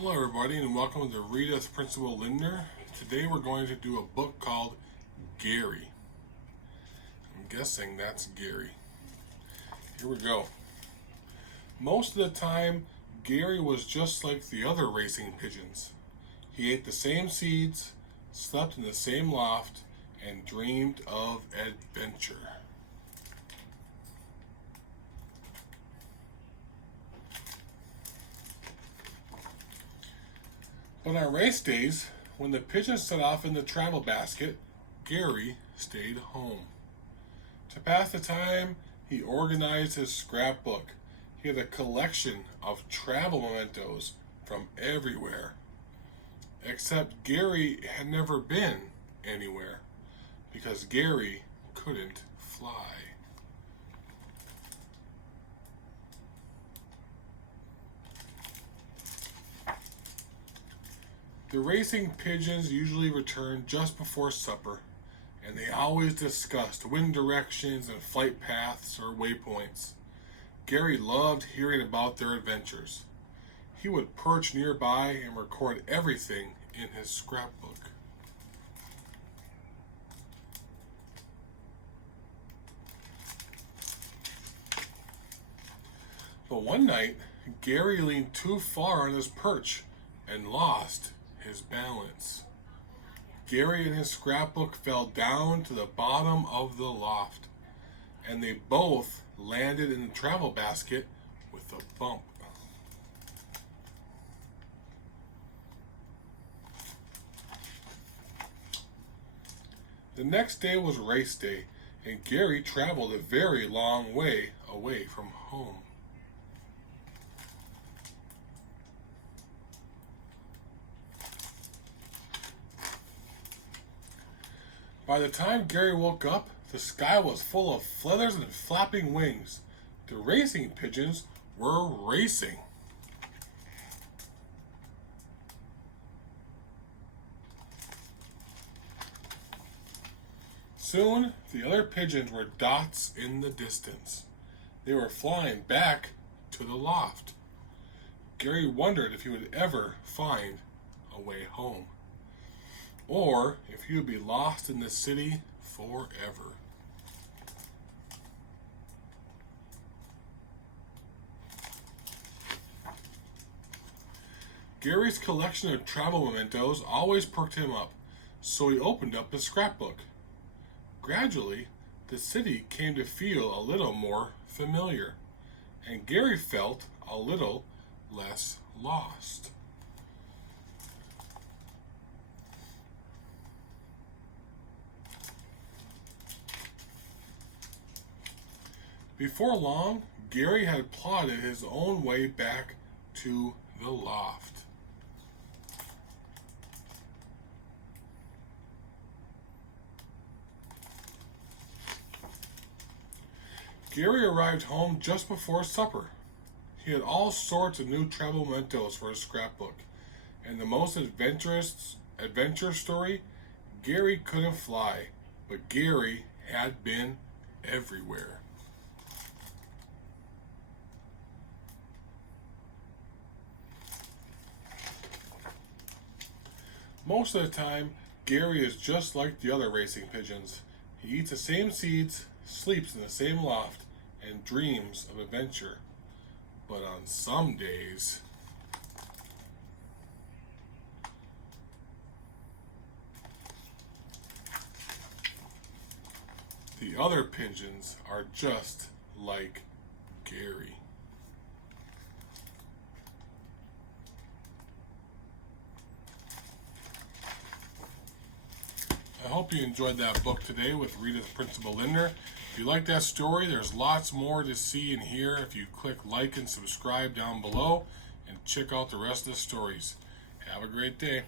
Hello everybody and welcome to Read with Principal Lindner. Today we're going to do a book called Gary. I'm guessing that's Gary. Here we go. Most of the time, Gary was just like the other racing pigeons. He ate the same seeds, slept in the same loft, and dreamed of adventure. But on race days, when the pigeons set off in the travel basket, Gary stayed home. To pass the time, he organized his scrapbook. He had a collection of travel mementos from everywhere. Except Gary had never been anywhere because Gary couldn't fly. The racing pigeons usually returned just before supper, and they always discussed wind directions and flight paths or waypoints. Gary loved hearing about their adventures. He would perch nearby and record everything in his scrapbook. But one night, Gary leaned too far on his perch and lost his balance. Gary and his scrapbook fell down to the bottom of the loft, and they both landed in the travel basket with a bump. The next day was race day, and Gary traveled a very long way away from home. By the time Gary woke up, the sky was full of feathers and flapping wings. The racing pigeons were racing. Soon, the other pigeons were dots in the distance. They were flying back to the loft. Gary wondered if he would ever find a way home, or if he would be lost in the city forever. Gary's collection of travel mementos always perked him up, so he opened up his scrapbook. Gradually, the city came to feel a little more familiar, and Gary felt a little less lost. Before long, Gary had plotted his own way back to the loft. Gary arrived home just before supper. He had all sorts of new travel mementos for his scrapbook, and the most adventure story, Gary couldn't fly, but Gary had been everywhere. Most of the time, Gary is just like the other racing pigeons. He eats the same seeds, sleeps in the same loft, and dreams of adventure. But on some days, the other pigeons are just like Gary. I hope you enjoyed that book today with Read with Principal Lindner. If you like that story, there's lots more to see and hear if you click like and subscribe down below and check out the rest of the stories. Have a great day.